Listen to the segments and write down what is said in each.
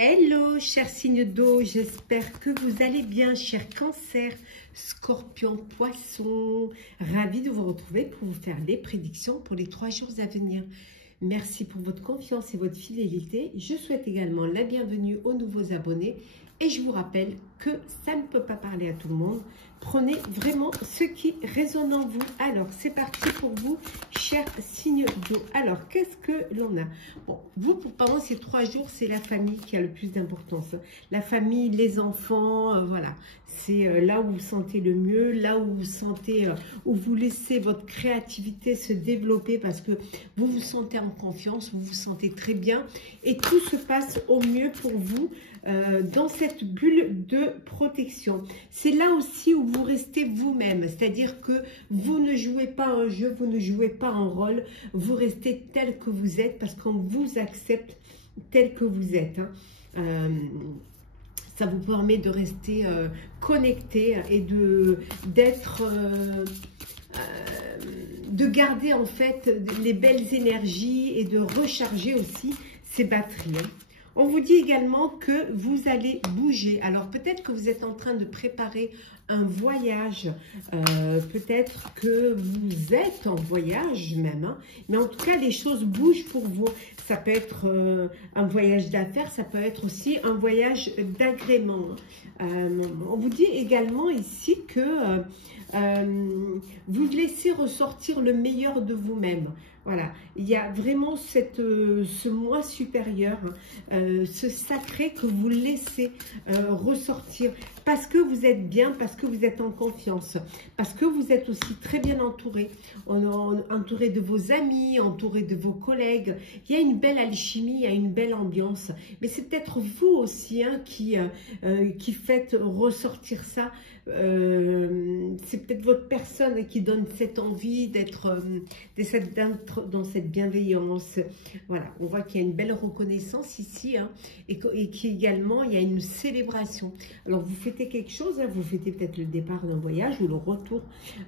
Hello, chers signes d'eau, j'espère que vous allez bien, chers cancers, scorpions, poissons. Ravi de vous retrouver pour vous faire les prédictions pour les 3 jours à venir. Merci pour votre confiance et votre fidélité. Je souhaite également la bienvenue aux nouveaux abonnés et je vous rappelle que ça ne peut pas parler à tout le monde. Prenez vraiment ce qui résonne en vous. Alors, c'est parti pour vous, chers signes d'eau. Alors, qu'est-ce que l'on a? Bon, vous, pendant ces 3 jours, c'est la famille qui a le plus d'importance. La famille, les enfants, voilà. C'est là où vous sentez le mieux, là où vous sentez, où vous laissez votre créativité se développer parce que vous vous sentez en confiance, vous vous sentez très bien et tout se passe au mieux pour vous. Dans cette bulle de protection. C'est là aussi où vous restez vous-même, c'est-à-dire que vous ne jouez pas un jeu, vous ne jouez pas un rôle, vous restez tel que vous êtes parce qu'on vous accepte tel que vous êtes. Ça vous permet de rester connecté et de garder en fait les belles énergies et de recharger aussi ces batteries. On vous dit également que vous allez bouger. Alors peut-être que vous êtes en train de préparer un voyage. Peut-être que vous êtes en voyage même. Hein, mais en tout cas, les choses bougent pour vous. Ça peut être un voyage d'affaires. Ça peut être aussi un voyage d'agrément. On vous dit également ici que vous laissez ressortir le meilleur de vous-même. Voilà, il y a vraiment ce moi supérieur, ce sacré que vous laissez ressortir parce que vous êtes bien, parce que vous êtes en confiance, parce que vous êtes aussi très bien entouré, entouré de vos amis, entouré de vos collègues. Il y a une belle alchimie, il y a une belle ambiance, mais c'est peut-être vous aussi hein, qui faites ressortir ça. C'est peut-être votre personne qui donne cette envie d'être dans cette bienveillance. Voilà, on voit qu'il y a une belle reconnaissance ici hein, et qu'également il y a une célébration. Alors vous fêtez quelque chose, hein, vous fêtez peut-être le départ d'un voyage ou le retour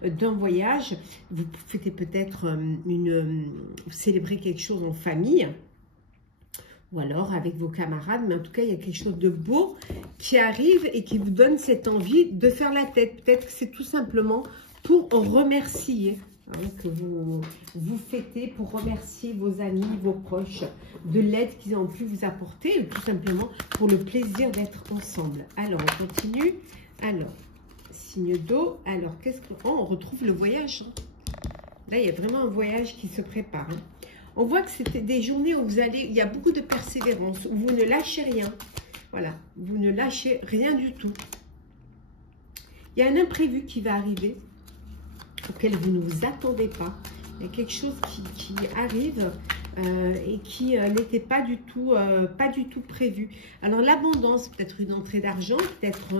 d'un voyage. Vous fêtez peut-être vous célébrez quelque chose en famille. Ou alors avec vos camarades, mais en tout cas, il y a quelque chose de beau qui arrive et qui vous donne cette envie de faire la tête. Peut-être que c'est tout simplement pour remercier, hein, que vous fêtez, pour remercier vos amis, vos proches, de l'aide qu'ils ont pu vous apporter, ou tout simplement pour le plaisir d'être ensemble. Alors, on continue. Alors, signe d'eau. Alors, qu'est-ce que... Oh, on retrouve le voyage. Hein. Là, il y a vraiment un voyage qui se prépare. Hein. On voit que c'était des journées où il y a beaucoup de persévérance, où vous ne lâchez rien. Voilà, vous ne lâchez rien du tout. Il y a un imprévu qui va arriver, auquel vous ne vous attendez pas. Il y a quelque chose qui arrive et qui n'était pas du tout prévu. Alors l'abondance, peut-être une entrée d'argent, peut-être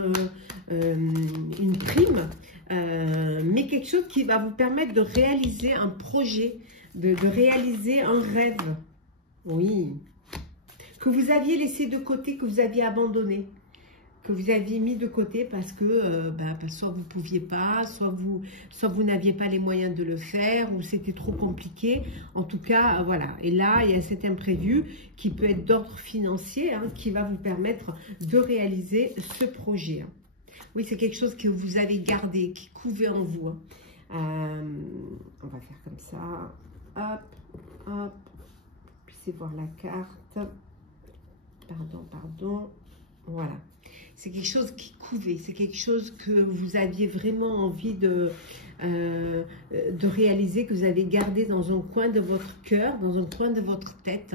une prime, mais quelque chose qui va vous permettre de réaliser un projet, de réaliser un rêve, oui, que vous aviez laissé de côté, que vous aviez abandonné, que vous aviez mis de côté parce que soit vous ne pouviez pas, soit vous n'aviez pas les moyens de le faire, ou c'était trop compliqué. En tout cas, voilà. Et là, il y a cet imprévu qui peut être d'ordre financier, hein, qui va vous permettre de réaliser ce projet. Hein. Oui, c'est quelque chose que vous avez gardé, qui couvait en vous. Hein. On va faire comme ça. Hop, hop, puissez voir la carte. Pardon. Voilà. C'est quelque chose qui couvait, c'est quelque chose que vous aviez vraiment envie de réaliser, que vous avez gardé dans un coin de votre cœur, dans un coin de votre tête,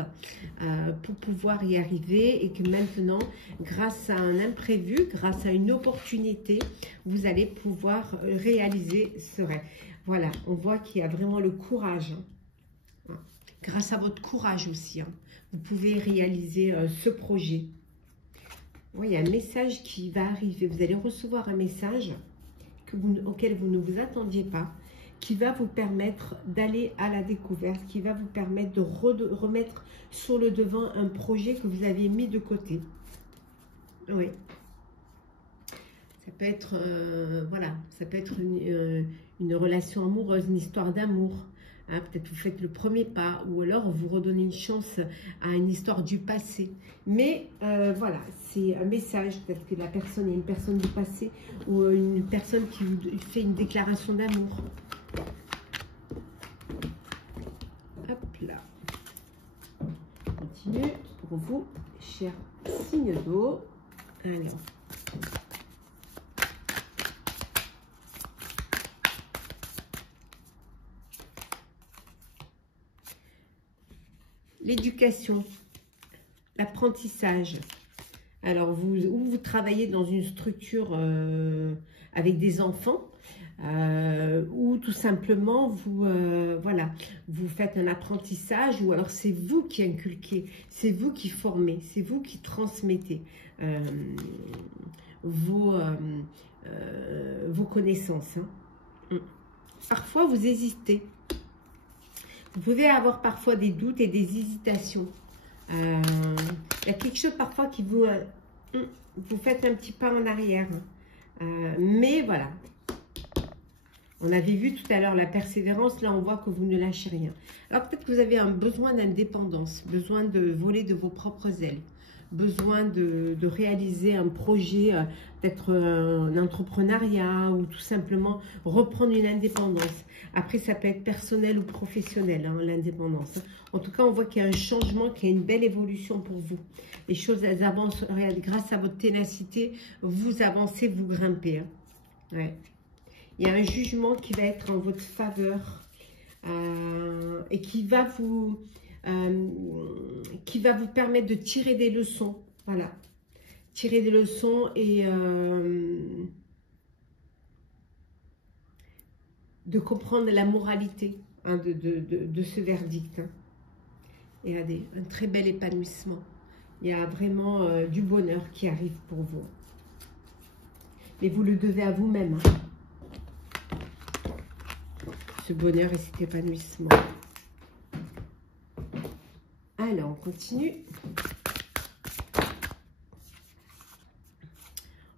pour pouvoir y arriver et que maintenant, grâce à un imprévu, grâce à une opportunité, vous allez pouvoir réaliser ce rêve. Voilà, on voit qu'il y a vraiment le courage. Hein. Grâce à votre courage aussi, hein, vous pouvez réaliser ce projet. Oui, il y a un message qui va arriver. Vous allez recevoir un message auquel vous ne vous attendiez pas, qui va vous permettre d'aller à la découverte, qui va vous permettre de remettre sur le devant un projet que vous aviez mis de côté. Oui. Ça peut être, voilà, ça peut être une relation amoureuse, une histoire d'amour. Hein, peut-être vous faites le premier pas, ou alors vous redonnez une chance à une histoire du passé. Mais voilà, c'est un message. Peut-être que la personne est une personne du passé, ou une personne qui vous fait une déclaration d'amour. Hop là. Continue pour vous, chers signes d'eau. Alors. L'éducation, l'apprentissage. Alors, vous travaillez dans une structure avec des enfants, ou tout simplement, voilà, vous faites un apprentissage, ou alors c'est vous qui inculquez, c'est vous qui formez, c'est vous qui transmettez vos connaissances. Hein. Parfois, vous hésitez. Vous pouvez avoir parfois des doutes et des hésitations. Il y a quelque chose parfois qui vous faites un petit pas en arrière. Mais voilà. On avait vu tout à l'heure la persévérance. Là, on voit que vous ne lâchez rien. Alors, peut-être que vous avez un besoin d'indépendance, besoin de voler de vos propres ailes, besoin de réaliser un projet, peut-être un entrepreneuriat, ou tout simplement reprendre une indépendance. Après, ça peut être personnel ou professionnel, hein, l'indépendance. En tout cas, on voit qu'il y a un changement, qu'il y a une belle évolution pour vous. Les choses, elles avancent, grâce à votre ténacité, vous avancez, vous grimpez. Hein. Ouais. Il y a un jugement qui va être en votre faveur et qui va vous permettre de tirer des leçons. Voilà. Tirer des leçons et de comprendre la moralité, hein, de ce verdict. Hein. Et regardez, un très bel épanouissement. Il y a vraiment du bonheur qui arrive pour vous. Mais vous le devez à vous-même. Hein. Ce bonheur et cet épanouissement. Alors, on continue.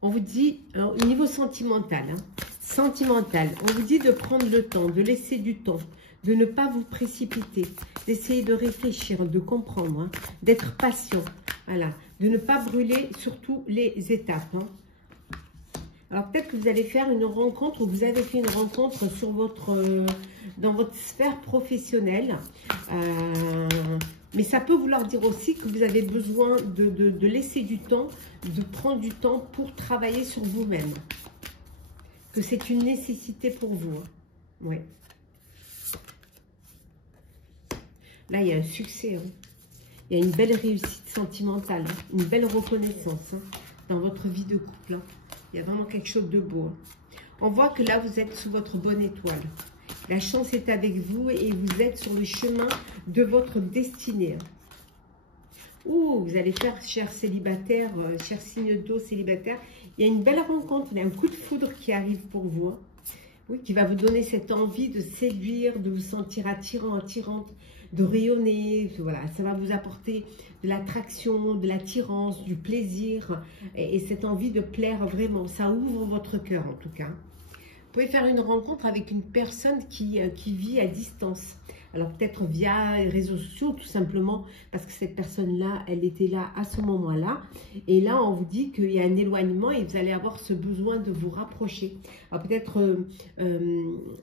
On vous dit, au niveau sentimental, hein, sentimental, on vous dit de prendre le temps, de laisser du temps, de ne pas vous précipiter, d'essayer de réfléchir, de comprendre, hein, d'être patient, voilà, de ne pas brûler surtout les étapes. Hein. Alors peut-être que vous allez faire une rencontre, ou vous avez fait une rencontre sur dans votre sphère professionnelle, mais ça peut vouloir dire aussi que vous avez besoin de laisser du temps, de prendre du temps pour travailler sur vous-même. Que c'est une nécessité pour vous. Hein. Ouais. Là, il y a un succès. Hein. Il y a une belle réussite sentimentale, hein. Une belle reconnaissance, hein, dans votre vie de couple. Hein. Il y a vraiment quelque chose de beau. Hein. On voit que là, vous êtes sous votre bonne étoile. La chance est avec vous et vous êtes sur le chemin de votre destinée. Hein. Ouh, vous allez faire, chers célibataires, chers signes d'eau célibataires, il y a une belle rencontre, il y a un coup de foudre qui arrive pour vous. Hein. Oui, qui va vous donner cette envie de séduire, de vous sentir attirant, attirante, de rayonner. Voilà, ça va vous apporter de l'attraction, de l'attirance, du plaisir et cette envie de plaire vraiment. Ça ouvre votre cœur en tout cas. Vous pouvez faire une rencontre avec une personne qui vit à distance. Alors peut-être via les réseaux sociaux, tout simplement parce que cette personne-là, elle était là à ce moment-là. Et là, on vous dit qu'il y a un éloignement et vous allez avoir ce besoin de vous rapprocher. Alors peut-être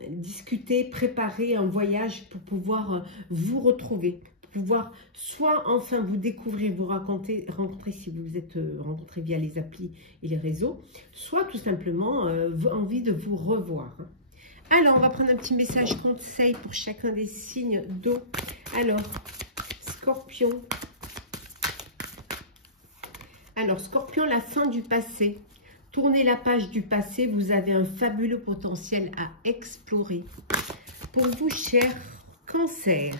discuter, préparer un voyage pour pouvoir vous retrouver. Pouvoir soit enfin vous découvrir, vous rencontrer si vous vous êtes rencontrés via les applis et les réseaux, soit tout simplement envie de vous revoir. Alors, on va prendre un petit message conseil pour chacun des signes d'eau. Alors, Scorpion. Alors, Scorpion, la fin du passé. Tournez la page du passé, vous avez un fabuleux potentiel à explorer. Pour vous, chers Cancer,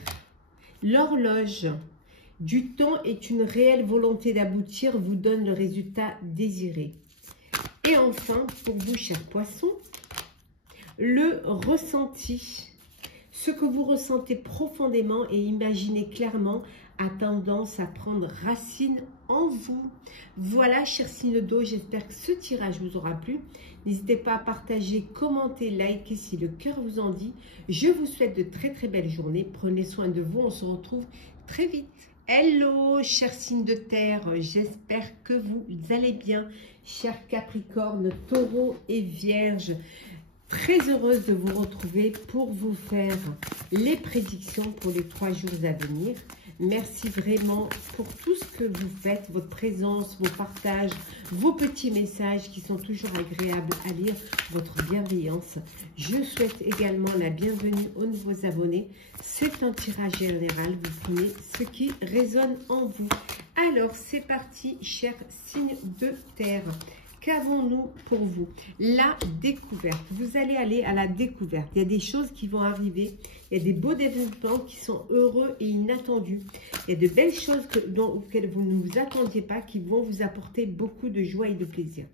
l'horloge du temps est une réelle volonté d'aboutir, vous donne le résultat désiré. Et enfin, pour vous, chers Poissons, le ressenti. Ce que vous ressentez profondément et imaginez clairement a tendance à prendre racine en vous. Voilà, chers signes d'eau, j'espère que ce tirage vous aura plu. N'hésitez pas à partager, commenter, liker si le cœur vous en dit. Je vous souhaite de très très belles journées. Prenez soin de vous, on se retrouve très vite. Hello, chers signes de terre, j'espère que vous allez bien. Chers Capricorne, Taureau et Vierge, très heureuse de vous retrouver pour vous faire les prédictions pour les 3 jours à venir. Merci vraiment pour tout ce que vous faites, votre présence, vos partages, vos petits messages qui sont toujours agréables à lire, votre bienveillance. Je souhaite également la bienvenue aux nouveaux abonnés. C'est un tirage général, vous prenez ce qui résonne en vous. Alors, c'est parti, chers signes de terre. Qu'avons-nous pour vous? La découverte. Vous allez aller à la découverte. Il y a des choses qui vont arriver. Il y a des beaux développements qui sont heureux et inattendus. Il y a de belles choses auxquelles vous ne vous attendiez pas qui vont vous apporter beaucoup de joie et de plaisir.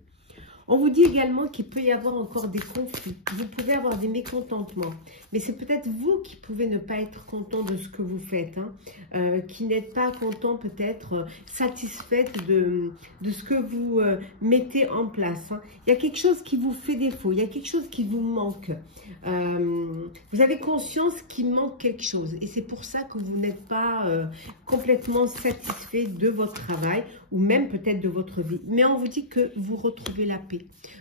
On vous dit également qu'il peut y avoir encore des conflits. Vous pouvez avoir des mécontentements. Mais c'est peut-être vous qui pouvez ne pas être content de ce que vous faites. Qui n'êtes pas content, peut-être satisfaite de ce que vous mettez en place. Il y a quelque chose qui vous fait défaut. Il y a quelque chose qui vous manque. Vous avez conscience qu'il manque quelque chose. Et c'est pour ça que vous n'êtes pas complètement satisfait de votre travail ou même peut-être de votre vie. Mais on vous dit que vous retrouvez la paix.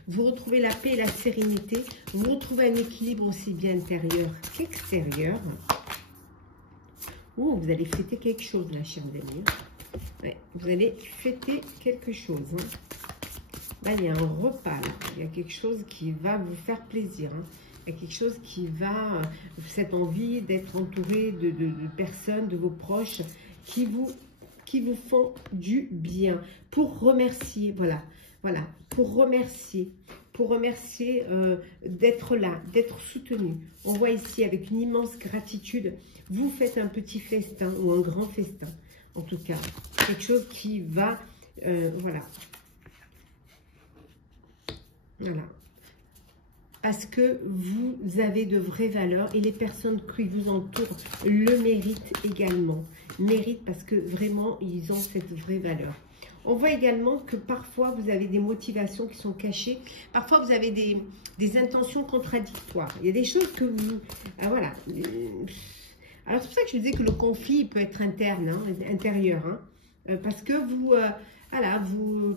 Vous retrouvez la paix et la sérénité. Vous retrouvez un équilibre aussi bien intérieur qu'extérieur. Oh, vous allez fêter quelque chose là, chers amis. Ouais, vous allez fêter quelque chose. Là, il y a un repas. Là. Il y a quelque chose qui va vous faire plaisir. Il y a quelque chose qui va... Cette envie d'être entouré de personnes, de vos proches, qui vous font du bien. Pour remercier, voilà, pour remercier d'être là, d'être soutenu. On voit ici avec une immense gratitude, vous faites un petit festin ou un grand festin, en tout cas, quelque chose qui va, voilà, parce que vous avez de vraies valeurs et les personnes qui vous entourent le méritent également. Méritent parce que vraiment, ils ont cette vraie valeur. On voit également que parfois, vous avez des motivations qui sont cachées. Parfois, vous avez des intentions contradictoires. Il y a des choses que vous... Ah, voilà. Alors, c'est pour ça que je disais que le conflit peut être interne, intérieur. Parce que vous... voilà,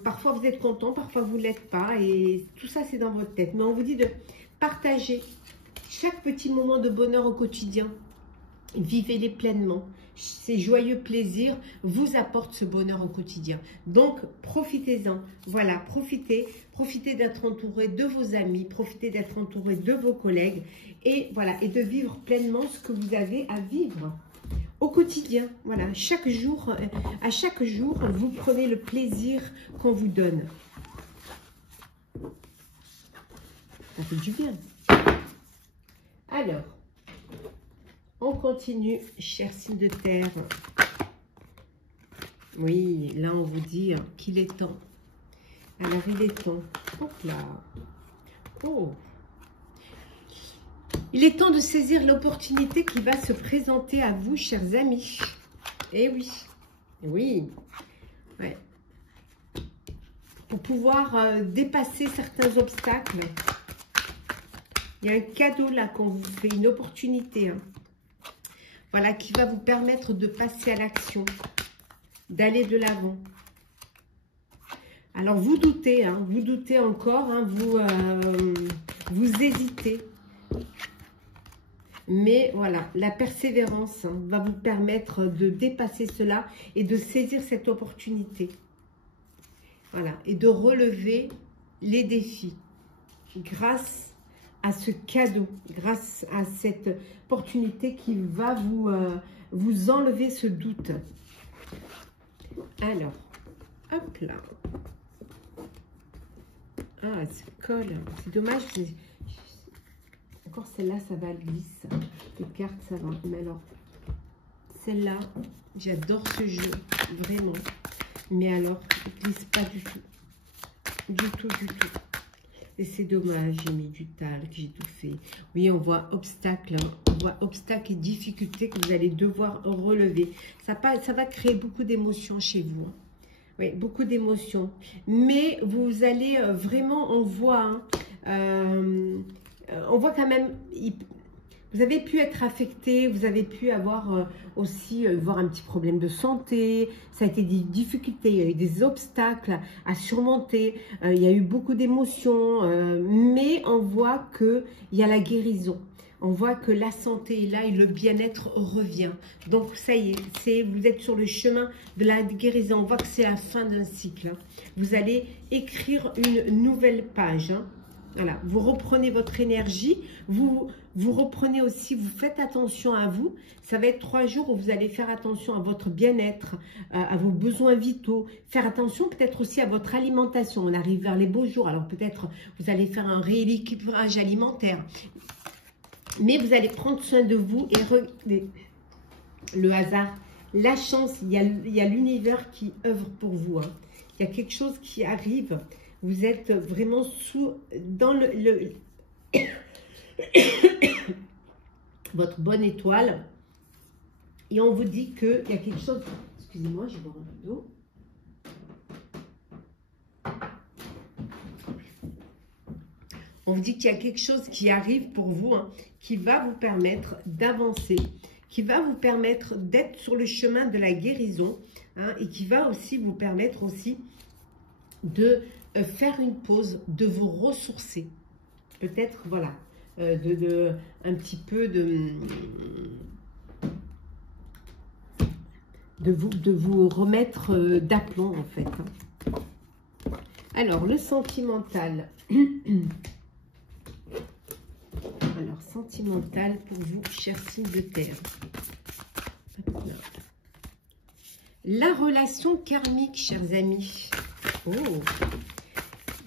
parfois vous êtes content, parfois vous ne l'êtes pas. Et tout ça, c'est dans votre tête. Mais on vous dit de partager chaque petit moment de bonheur au quotidien. Vivez-les pleinement. Ces joyeux plaisirs vous apportent ce bonheur au quotidien. Donc, profitez-en. Voilà, profitez d'être entouré de vos amis, profitez d'être entouré de vos collègues. Et voilà, et de vivre pleinement ce que vous avez à vivre au quotidien. Voilà, chaque jour, à chaque jour, vous prenez le plaisir qu'on vous donne. Ça fait du bien. Alors, on continue, chers signes de terre. Oui, là, on vous dit qu'il est temps. Alors, il est temps. Hop là. Oh. Il est temps de saisir l'opportunité qui va se présenter à vous, chers amis. Eh oui. Oui. Ouais. Pour pouvoir dépasser certains obstacles. Il y a un cadeau là qu'on vous fait, une opportunité. Voilà, qui va vous permettre de passer à l'action, d'aller de l'avant. Alors, vous doutez encore, vous hésitez. Mais voilà, la persévérance va vous permettre de dépasser cela et de saisir cette opportunité. Voilà, et de relever les défis grâce à ce cadeau, grâce à cette opportunité qui va vous enlever ce doute. Alors, hop là. Ah, ce colle. C'est dommage. Encore celle-là, ça va glisse. Les cartes, ça va. Mais alors, celle-là, j'adore ce jeu. Vraiment. Mais alors, il glisse pas du tout. Du tout, du tout. Et c'est dommage, j'ai mis du talc, j'ai tout fait. Oui, on voit obstacle, hein. On voit obstacle et difficultés que vous allez devoir relever. Ça va créer beaucoup d'émotions chez vous, hein. Oui, beaucoup d'émotions. Mais vous allez vraiment, on voit quand même... Vous avez pu être affecté, vous avez pu avoir aussi voir un petit problème de santé, ça a été des difficultés, il y a eu des obstacles à surmonter, il y a eu beaucoup d'émotions, mais on voit qu'il y a la guérison. On voit que la santé est là et le bien-être revient. Donc ça y est, vous êtes sur le chemin de la guérison. On voit que c'est la fin d'un cycle, hein. Vous allez écrire une nouvelle page, hein. Voilà, vous reprenez votre énergie, vous reprenez aussi, vous faites attention à vous. Ça va être 3 jours où vous allez faire attention à votre bien-être, à vos besoins vitaux. Faire attention peut-être aussi à votre alimentation. On arrive vers les beaux jours, alors peut-être vous allez faire un rééquilibrage alimentaire. Mais vous allez prendre soin de vous et regardez le hasard, la chance, il y a l'univers qui œuvre pour vous, hein. Il y a quelque chose qui arrive. Vous êtes vraiment dans votre bonne étoile. Et on vous dit qu'il y a quelque chose... Excusez-moi, je vais boire un peu d'eau. On vous dit qu'il y a quelque chose qui arrive pour vous, hein, qui va vous permettre d'avancer, qui va vous permettre d'être sur le chemin de la guérison, hein, et qui va aussi vous permettre aussi de faire une pause, de vous ressourcer. Peut-être, voilà, un petit peu de vous remettre d'aplomb, en fait, hein. Alors, le sentimental. Alors, sentimental pour vous, chers signes de terre. La relation karmique, chers amis. Oh,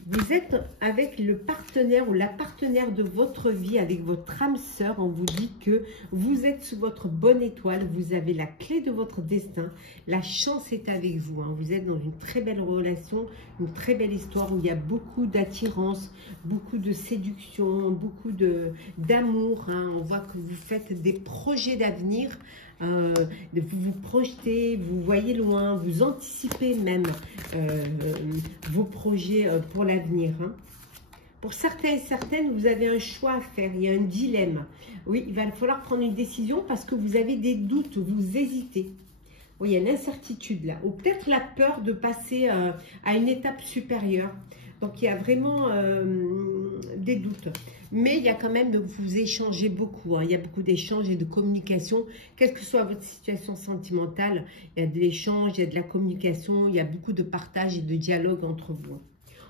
vous êtes avec le partenaire ou la partenaire de votre vie, avec votre âme sœur. On vous dit que vous êtes sous votre bonne étoile, vous avez la clé de votre destin, la chance est avec vous, hein. Vous êtes dans une très belle relation, une très belle histoire où il y a beaucoup d'attirance, beaucoup de séduction, beaucoup d'amour, hein. On voit que vous faites des projets d'avenir. Vous vous projetez, vous voyez loin, vous anticipez même vos projets pour l'avenir, hein. Pour certains et certaines, vous avez un choix à faire, il y a un dilemme. Oui, il va falloir prendre une décision parce que vous avez des doutes, vous hésitez. Oui, il y a l'incertitude là, ou peut-être la peur de passer à une étape supérieure. Donc, il y a vraiment des doutes. Mais il y a quand même, vous échangez beaucoup, hein. Il y a beaucoup d'échanges et de communication. Quelle que soit votre situation sentimentale, il y a de l'échange, il y a de la communication, il y a beaucoup de partage et de dialogue entre vous.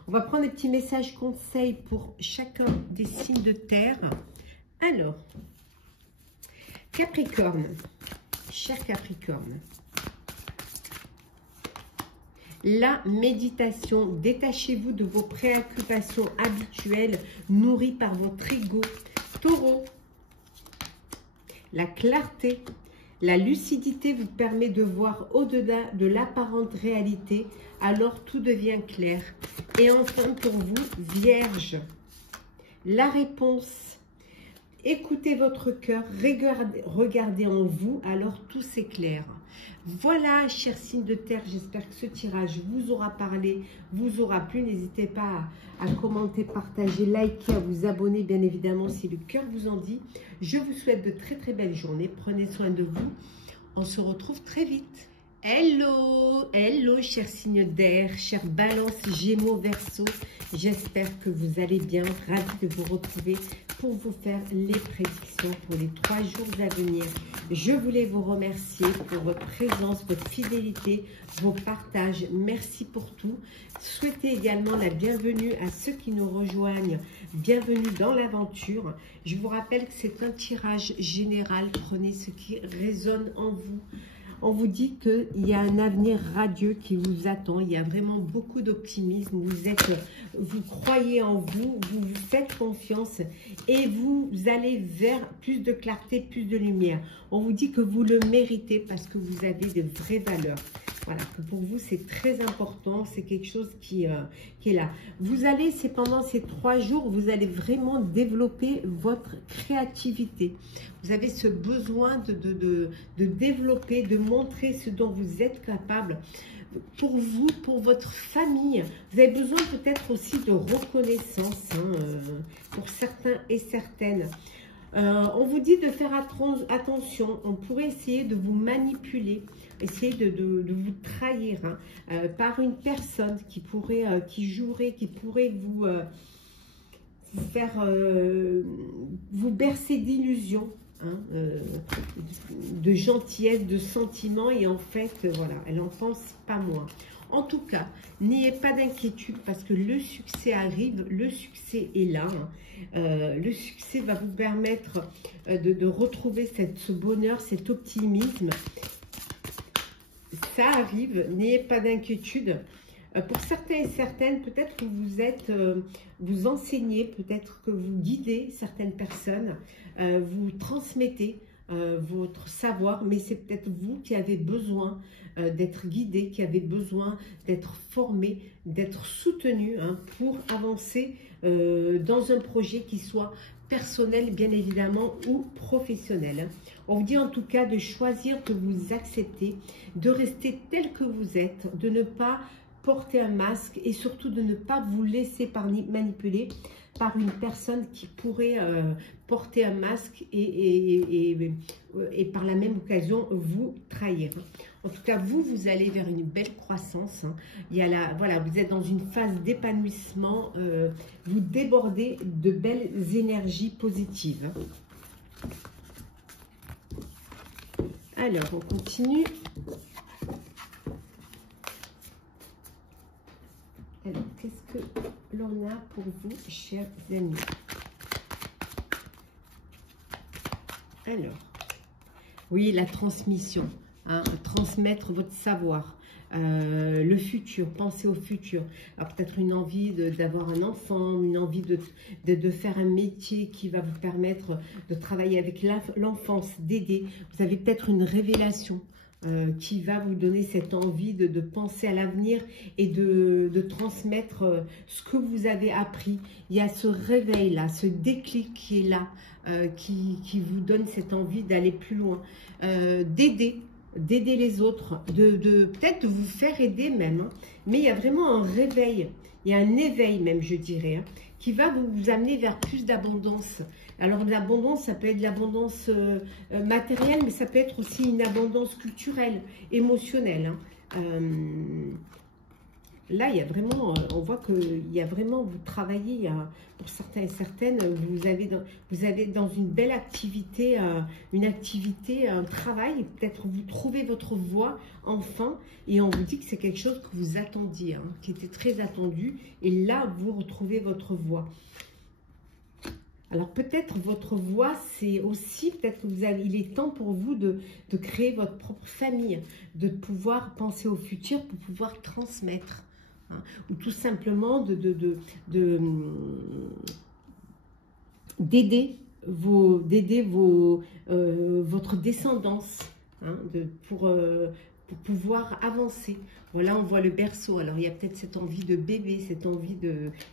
On va prendre des petits messages conseils pour chacun des signes de terre. Alors, Capricorne, cher Capricorne. La méditation, détachez-vous de vos préoccupations habituelles nourries par votre ego. Taureau, la clarté, la lucidité vous permet de voir au-delà de l'apparente réalité, alors tout devient clair. Et enfin pour vous, Vierge, la réponse, écoutez votre cœur, regardez en vous, alors tout s'éclaire. Voilà, chers signes de terre, j'espère que ce tirage vous aura parlé, vous aura plu. N'hésitez pas à commenter, partager, liker, à vous abonner, bien évidemment, si le cœur vous en dit. Je vous souhaite de très très belles journées. Prenez soin de vous. On se retrouve très vite. Hello, hello, chers signes d'air, chers Balance, Gémeaux, Verseau. J'espère que vous allez bien. Ravi de vous retrouver pour vous faire les prédictions pour les 3 jours à venir. Je voulais vous remercier pour votre présence, votre fidélité, vos partages. Merci pour tout. Souhaitez également la bienvenue à ceux qui nous rejoignent. Bienvenue dans l'aventure. Je vous rappelle que c'est un tirage général. Prenez ce qui résonne en vous. On vous dit qu'il y a un avenir radieux qui vous attend. Il y a vraiment beaucoup d'optimisme. Vous croyez en vous, vous vous faites confiance et vous allez vers plus de clarté, plus de lumière. On vous dit que vous le méritez parce que vous avez de vraies valeurs. Voilà, que pour vous, c'est très important. C'est quelque chose qui est là. Vous allez, c'est pendant ces 3 jours, vous allez vraiment développer votre créativité. Vous avez ce besoin de développer, de montrer ce dont vous êtes capable. Pour vous, pour votre famille, vous avez besoin peut-être aussi de reconnaissance pour certains et certaines. On vous dit de faire attention, on pourrait essayer de vous manipuler, essayer de vous trahir par une personne qui pourrait vous bercer d'illusions, de gentillesse, de sentiments, et en fait, voilà, elle n'en pense pas moins. En tout cas, n'ayez pas d'inquiétude parce que le succès arrive, le succès est là. Le succès va vous permettre de retrouver ce bonheur, cet optimisme. Ça arrive, n'ayez pas d'inquiétude. Pour certains et certaines, peut-être que vous enseignez, peut-être que vous guidez certaines personnes, vous transmettez votre savoir, mais c'est peut-être vous qui avez besoin d'être guidé, qui avez besoin d'être formé, d'être soutenu pour avancer dans un projet qui soit personnel bien évidemment ou professionnel. On vous dit en tout cas de choisir, de vous accepter, de rester tel que vous êtes, de ne pas porter un masque et surtout de ne pas vous laisser manipuler par une personne qui pourrait porter un masque et par la même occasion vous trahir. En tout cas, vous allez vers une belle croissance. Il y a voilà, vous êtes dans une phase d'épanouissement, vous débordez de belles énergies positives. Alors, on continue. Alors, qu'est-ce que l'on a pour vous, chers amis? Alors, oui, la transmission, transmettre votre savoir, le futur, penser au futur. Alors, peut-être une envie d'avoir un enfant, une envie de faire un métier qui va vous permettre de travailler avec l'enfance, d'aider. Vous avez peut-être une révélation qui va vous donner cette envie de penser à l'avenir et de transmettre ce que vous avez appris. Il y a ce réveil-là, ce déclic qui est là, qui vous donne cette envie d'aller plus loin, d'aider les autres, peut-être de vous faire aider même, mais il y a vraiment un réveil, il y a un éveil même, je dirais, qui va vous amener vers plus d'abondance. Alors l'abondance, ça peut être l'abondance matérielle, mais ça peut être aussi une abondance culturelle, émotionnelle. Là, il y a vraiment, on voit qu'il y a vraiment, vous travaillez, pour certains et certaines, vous avez dans une belle activité, un travail, peut-être vous trouvez votre voie enfin, et on vous dit que c'est quelque chose que vous attendiez, qui était très attendu, et là, vous retrouvez votre voie. Alors peut-être votre voie, c'est aussi, peut-être que il est temps pour vous de créer votre propre famille, de pouvoir penser au futur pour pouvoir transmettre. Ou tout simplement d'aider votre descendance pour pouvoir avancer. Voilà, on voit le berceau. Alors, il y a peut-être cette envie de bébé, cette envie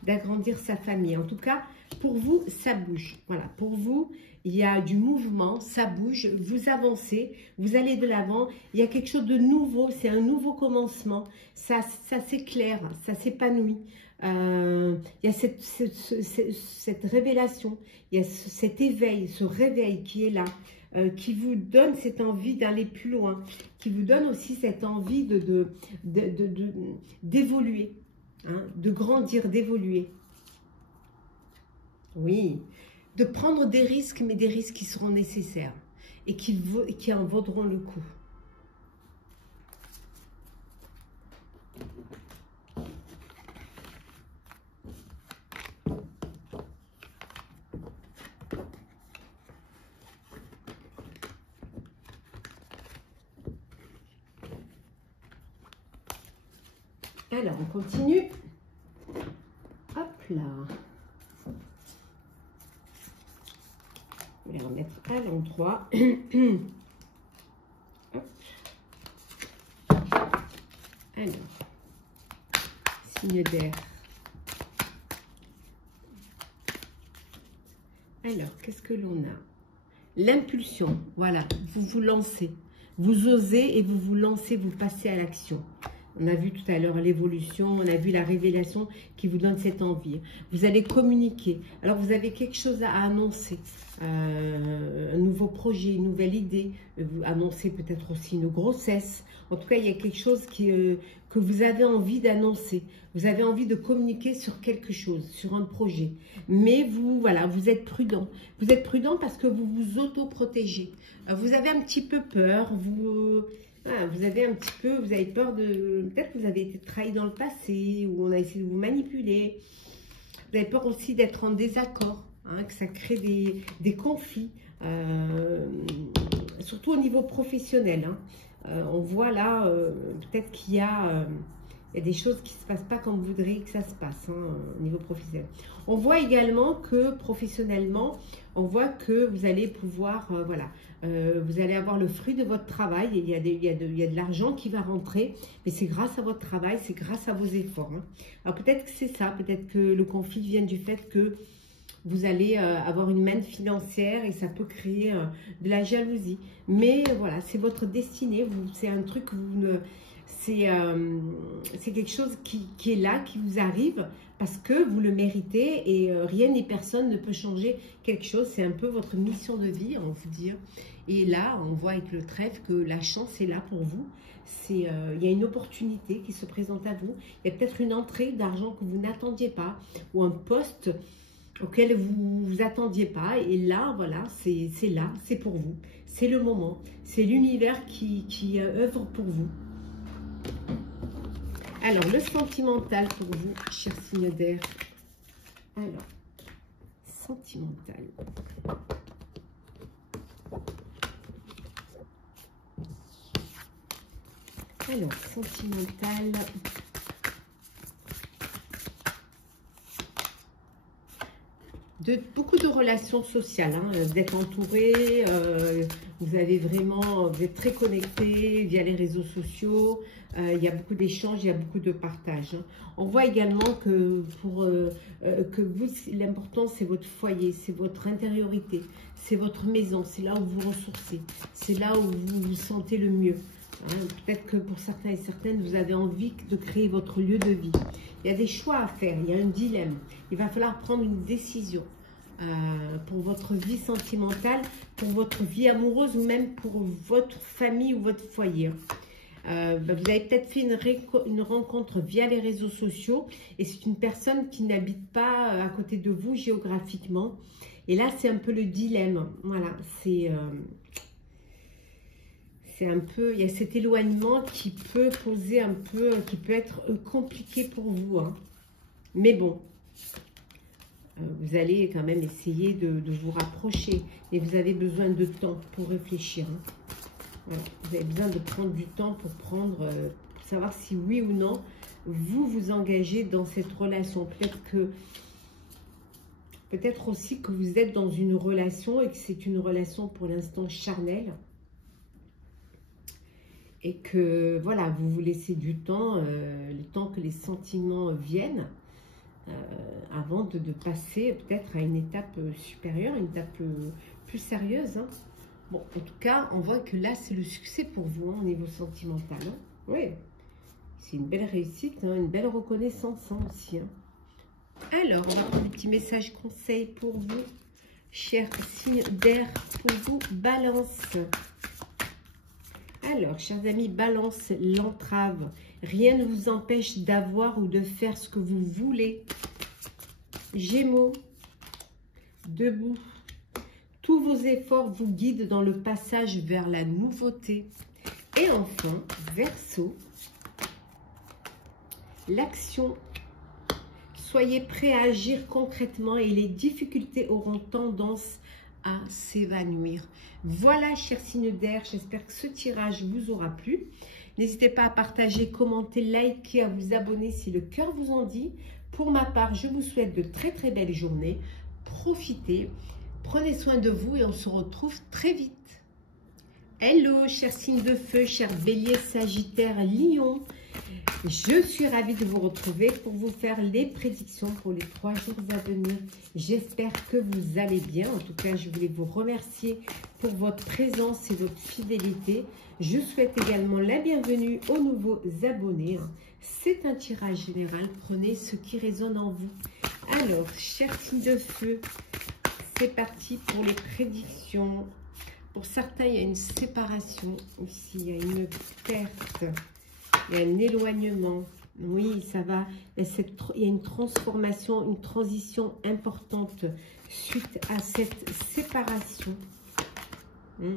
d'agrandir sa famille. En tout cas, pour vous, ça bouge. Voilà, pour vous, il y a du mouvement, ça bouge, vous avancez, vous allez de l'avant. Il y a quelque chose de nouveau, c'est un nouveau commencement. Ça s'éclaire, ça s'épanouit. Il y a cette révélation, il y a cet éveil, ce réveil qui est là. Qui vous donne cette envie d'aller plus loin, qui vous donne aussi cette envie d'évoluer, de grandir, d'évoluer. Oui, de prendre des risques, mais des risques qui seront nécessaires et qui en vaudront le coup. Alors, on continue. Hop là. On va les remettre à l'endroit. Hop. Alors, signe d'air. Alors, qu'est-ce que l'on a? L'impulsion, voilà, vous vous lancez. Vous osez et vous vous lancez, vous passez à l'action. On a vu tout à l'heure l'évolution, on a vu la révélation qui vous donne cette envie. Vous allez communiquer. Alors, vous avez quelque chose à annoncer. Un nouveau projet, une nouvelle idée. Vous annoncez peut-être aussi une grossesse. En tout cas, il y a quelque chose que vous avez envie d'annoncer. Vous avez envie de communiquer sur quelque chose, sur un projet. Mais vous, voilà, vous êtes prudent. Vous êtes prudent parce que vous vous autoprotégez. Vous avez un petit peu peur, vous avez un petit peu, vous avez peur de, peut-être que vous avez été trahi dans le passé, ou on a essayé de vous manipuler. Vous avez peur aussi d'être en désaccord, hein, que ça crée des conflits, surtout au niveau professionnel. Hein. On voit là, peut-être qu'il y a des choses qui ne se passent pas comme vous voudriez que ça se passe, hein, au niveau professionnel. On voit également que professionnellement, on voit que vous allez pouvoir, voilà, vous allez avoir le fruit de votre travail. Il y a de l'argent qui va rentrer, mais c'est grâce à votre travail, c'est grâce à vos efforts. Hein. Alors peut-être que c'est ça, peut-être que le conflit vient du fait que vous allez avoir une manne financière et ça peut créer de la jalousie. Mais voilà, c'est votre destinée, c'est un truc que vous ne... C'est quelque chose qui est là, qui vous arrive parce que vous le méritez et rien ni personne ne peut changer quelque chose. C'est un peu votre mission de vie, on vous dire. Et là, on voit avec le trèfle que la chance est là pour vous. Il y a une opportunité qui se présente à vous. Il y a peut-être une entrée d'argent que vous n'attendiez pas ou un poste auquel vous vous attendiez pas. Et là, voilà, c'est là, c'est pour vous. C'est le moment. C'est l'univers qui œuvre pour vous. Alors, le sentimental pour vous, cher signe d'air. Alors, sentimental. Alors, sentimental. Beaucoup de relations sociales, hein, d'être entouré, vous êtes très connecté via les réseaux sociaux, il y a beaucoup d'échanges, il y a beaucoup de partage. Hein. On voit également que l'important c'est votre foyer, c'est votre intériorité, c'est votre maison, c'est là où vous vous ressourcez, c'est là où vous vous sentez le mieux. Hein. Peut-être que pour certains et certaines, vous avez envie de créer votre lieu de vie. Il y a des choix à faire, il y a un dilemme. Il va falloir prendre une décision pour votre vie sentimentale, pour votre vie amoureuse ou même pour votre famille ou votre foyer. Vous avez peut-être fait une rencontre via les réseaux sociaux et c'est une personne qui n'habite pas à côté de vous géographiquement. Et là, c'est un peu le dilemme. Voilà, c'est un peu, il y a cet éloignement qui peut poser un peu, qui peut être compliqué pour vous. Hein. Mais bon, vous allez quand même essayer de vous rapprocher. Et vous avez besoin de temps pour réfléchir. Hein. Voilà. Vous avez besoin de prendre du temps pour savoir si oui ou non, vous vous engagez dans cette relation. Peut-être aussi que vous êtes dans une relation et que c'est une relation pour l'instant charnelle. Et que, voilà, vous vous laissez du temps, le temps que les sentiments viennent, avant de passer peut-être à une étape supérieure, une étape plus sérieuse. Hein. Bon, en tout cas, on voit que là, c'est le succès pour vous, hein, au niveau sentimental. Hein. Oui, c'est une belle réussite, hein, une belle reconnaissance hein, aussi. Hein. Alors, on va prendre un petit message conseil pour vous, chers signes d'air, pour vous, Balance. Alors, chers amis, Balance, l'entrave. Rien ne vous empêche d'avoir ou de faire ce que vous voulez. Gémeaux, debout. Tous vos efforts vous guident dans le passage vers la nouveauté. Et enfin, Verseau, l'action. Soyez prêts à agir concrètement et les difficultés auront tendance à s'évanouir. Voilà, chers signes d'air, j'espère que ce tirage vous aura plu. N'hésitez pas à partager, commenter, liker, à vous abonner si le cœur vous en dit. Pour ma part, je vous souhaite de très très belles journées. Profitez, prenez soin de vous et on se retrouve très vite. Hello, chers signes de feu, chers béliers, sagittaires, lions. Je suis ravie de vous retrouver pour vous faire les prédictions pour les 3 jours à venir. J'espère que vous allez bien. En tout cas, je voulais vous remercier pour votre présence et votre fidélité. Je souhaite également la bienvenue aux nouveaux abonnés. C'est un tirage général. Prenez ce qui résonne en vous. Alors, chers signes de feu, c'est parti pour les prédictions. Pour certains, il y a une séparation ici. Il y a une perte. Il y a un éloignement. Oui, ça va. Il y a une transformation, une transition importante suite à cette séparation. Il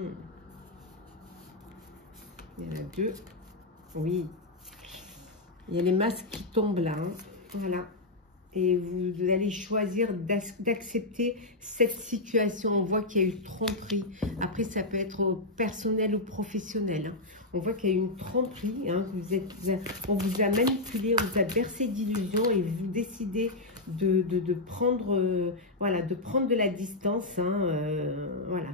y en a 2. Oui. Il y a les masques qui tombent là. Hein. Voilà. Et vous allez choisir d'accepter cette situation. On voit qu'il y a eu tromperie. Après, ça peut être personnel ou professionnel. Hein. On voit qu'il y a eu une tromperie. Hein, on vous a manipulé, on vous a bercé d'illusions et vous décidez de prendre, voilà, de prendre de la distance. Hein, voilà.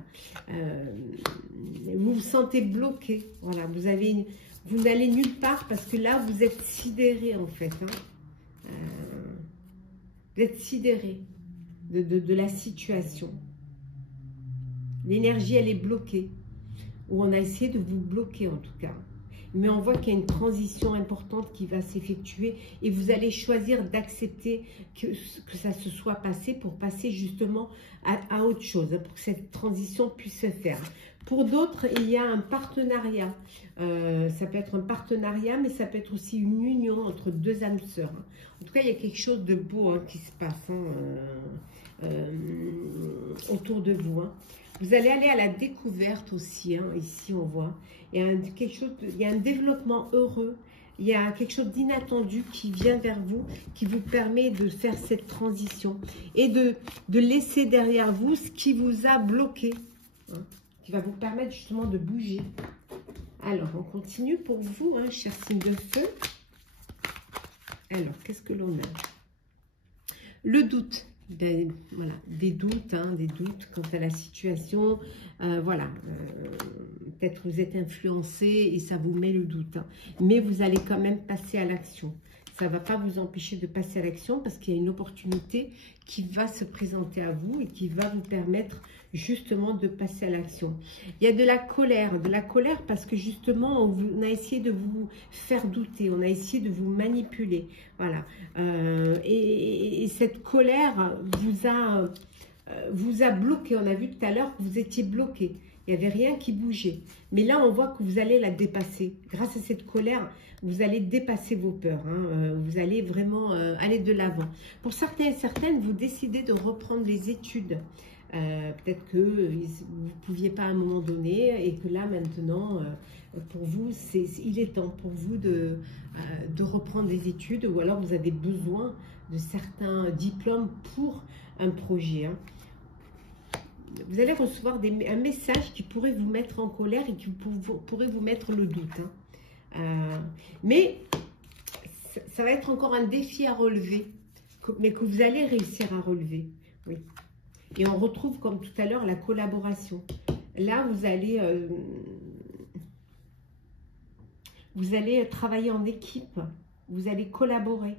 Vous vous sentez bloqué. Voilà, vous n'allez nulle part parce que là, vous êtes sidéré en fait. Hein. Vous êtes sidéré de la situation. L'énergie, elle est bloquée. Ou on a essayé de vous bloquer en tout cas. Mais on voit qu'il y a une transition importante qui va s'effectuer et vous allez choisir d'accepter que ça se soit passé pour passer justement à autre chose, pour que cette transition puisse se faire. Pour d'autres, il y a un partenariat. Ça peut être un partenariat, mais ça peut être aussi une union entre 2 âmes sœurs. En tout cas, il y a quelque chose de beau qui se passe autour de vous. Vous allez aller à la découverte aussi. Ici, on voit. Il y a un développement heureux. Il y a quelque chose d'inattendu qui vient vers vous, qui vous permet de faire cette transition et de laisser derrière vous ce qui vous a bloqué, qui va vous permettre justement de bouger. Alors, on continue pour vous, chers signes de feu. Alors, qu'est-ce que l'on a? Le doute. Ben, voilà, des doutes quant à la situation. Voilà, peut-être vous êtes influencé et ça vous met le doute. Mais vous allez quand même passer à l'action. Ça ne va pas vous empêcher de passer à l'action parce qu'il y a une opportunité qui va se présenter à vous et qui va vous permettre justement de passer à l'action. Il y a de la colère parce que justement on a essayé de vous faire douter, on a essayé de vous manipuler, voilà. Et cette colère vous a bloqué. On a vu tout à l'heure que vous étiez bloqué, il n'y avait rien qui bougeait. Mais là on voit que vous allez la dépasser. Grâce à cette colère, vous allez dépasser vos peurs, vous allez vraiment aller de l'avant. Pour certains et certaines, vous décidez de reprendre les études. Peut-être que vous ne pouviez pas à un moment donné et que là maintenant, pour vous, il est temps pour vous de reprendre les études ou alors vous avez besoin de certains diplômes pour un projet. Vous allez recevoir un message qui pourrait vous mettre en colère et qui pourrait vous mettre le doute. Mais ça va être encore un défi à relever, mais que vous allez réussir à relever. Oui. Et on retrouve, comme tout à l'heure, la collaboration. Là, vous allez travailler en équipe, vous allez collaborer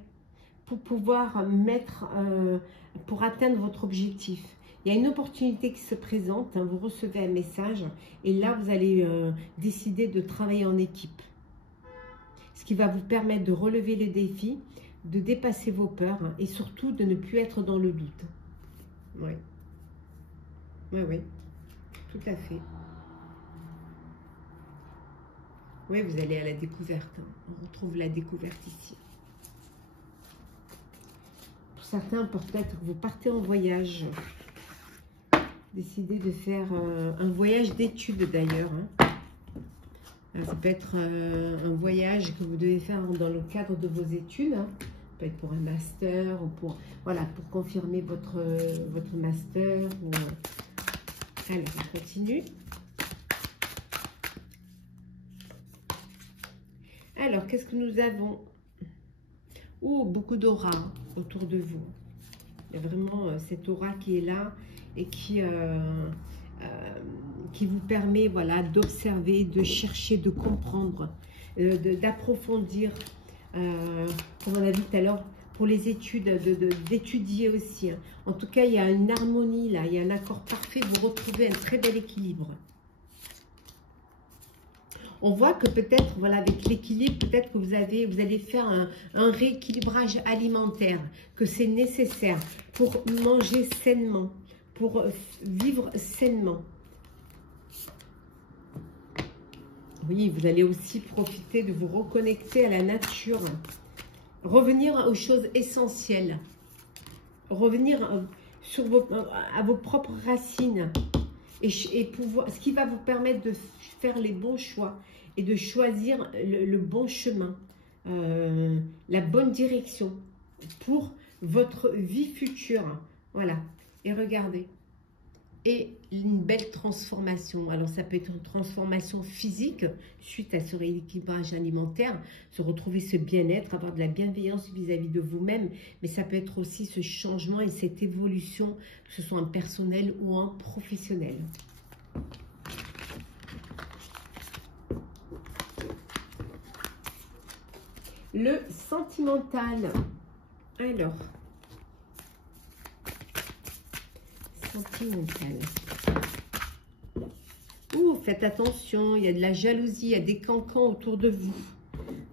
pour pouvoir pour atteindre votre objectif. Il y a une opportunité qui se présente, vous recevez un message et là, vous allez décider de travailler en équipe. Ce qui va vous permettre de relever les défis, de dépasser vos peurs et surtout de ne plus être dans le doute. Oui. Oui, tout à fait. Oui, vous allez à la découverte. On retrouve la découverte ici. Pour certains, peut-être que vous partez en voyage. Décidez de faire un voyage d'études d'ailleurs. Ça peut être un voyage que vous devez faire dans le cadre de vos études. Ça peut être pour un master ou pour confirmer votre master. Alors, on continue. Alors, qu'est-ce que nous avons? Oh, beaucoup d'aura autour de vous. Il y a vraiment cette aura qui est là et qui vous permet, voilà, d'observer, de chercher, de comprendre, d'approfondir, comme on a dit tout à l'heure, pour les études, d'étudier aussi. En tout cas, il y a une harmonie là, il y a un accord parfait, vous retrouvez un très bel équilibre. On voit que peut-être, voilà, avec l'équilibre, peut-être que vous allez faire un rééquilibrage alimentaire, que c'est nécessaire pour manger sainement, pour vivre sainement. Oui, vous allez aussi profiter de vous reconnecter à la nature, revenir aux choses essentielles, revenir à vos propres racines et pouvoir, ce qui va vous permettre de faire les bons choix et de choisir le bon chemin, la bonne direction pour votre vie future. Voilà, et regardez. Et une belle transformation. Alors, ça peut être une transformation physique suite à ce rééquilibrage alimentaire, se retrouver ce bien-être, avoir de la bienveillance vis-à-vis de vous-même, mais ça peut être aussi ce changement et cette évolution, que ce soit en personnel ou en professionnel. Le sentimental. Alors, sentimental. Ouh, faites attention, il y a de la jalousie, il y a des cancans autour de vous.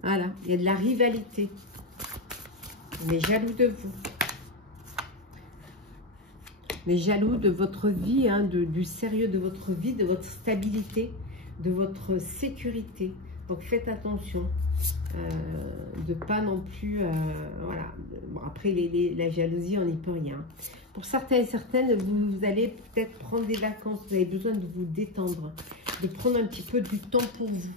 Voilà, il y a de la rivalité. On est jaloux de vous. On est jaloux de votre vie, hein, du sérieux de votre vie, de votre stabilité, de votre sécurité. Donc faites attention de pas non plus, voilà. Bon, après la jalousie, on n'y peut rien. Pour certains et certaines, vous allez peut-être prendre des vacances, vous avez besoin de vous détendre, de prendre un petit peu du temps pour vous.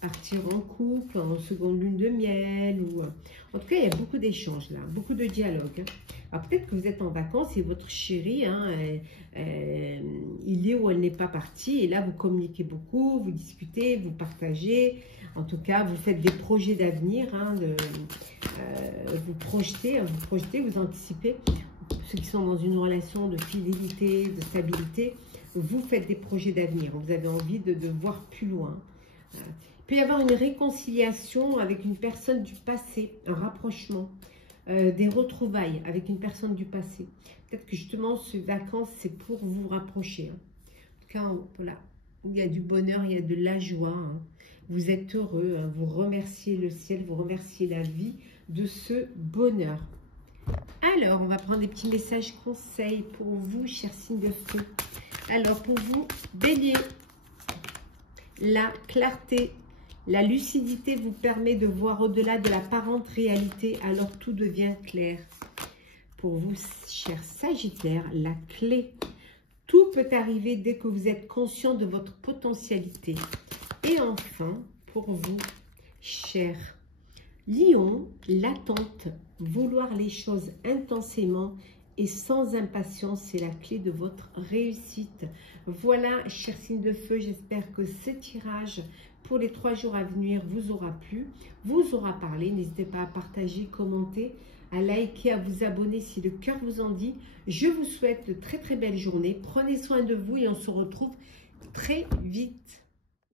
Partir en couple, en seconde lune de miel, ou en tout cas, il y a beaucoup d'échanges là, beaucoup de dialogues. Alors peut-être que vous êtes en vacances et votre chéri, hein, il est ou elle n'est pas parti, et là vous communiquez beaucoup, vous discutez, vous partagez, en tout cas vous faites des projets d'avenir, hein, vous projetez, vous anticipez. Ceux qui sont dans une relation de fidélité, de stabilité, vous faites des projets d'avenir, vous avez envie de voir plus loin. Il peut y avoir une réconciliation avec une personne du passé, un rapprochement, des retrouvailles avec une personne du passé. Peut-être que justement, ces vacances, c'est pour vous rapprocher. Hein. En tout cas, voilà, il y a du bonheur, il y a de la joie. Hein. Vous êtes heureux, hein. Vous remerciez le ciel, vous remerciez la vie de ce bonheur. Alors, on va prendre des petits messages conseils pour vous, chers signes de feu. Alors, pour vous, Bélier, la clarté. La lucidité vous permet de voir au-delà de l'apparente réalité, alors tout devient clair. Pour vous, chers Sagittaires, la clé. Tout peut arriver dès que vous êtes conscient de votre potentialité. Et enfin, pour vous, chers Lion, l'attente, vouloir les choses intensément et sans impatience, c'est la clé de votre réussite. Voilà, chers signes de feu, j'espère que ce tirage pour les 3 jours à venir vous aura plu, vous aura parlé. N'hésitez pas à partager, commenter, à liker, à vous abonner si le cœur vous en dit. Je vous souhaite de très très belles journées. Prenez soin de vous et on se retrouve très vite.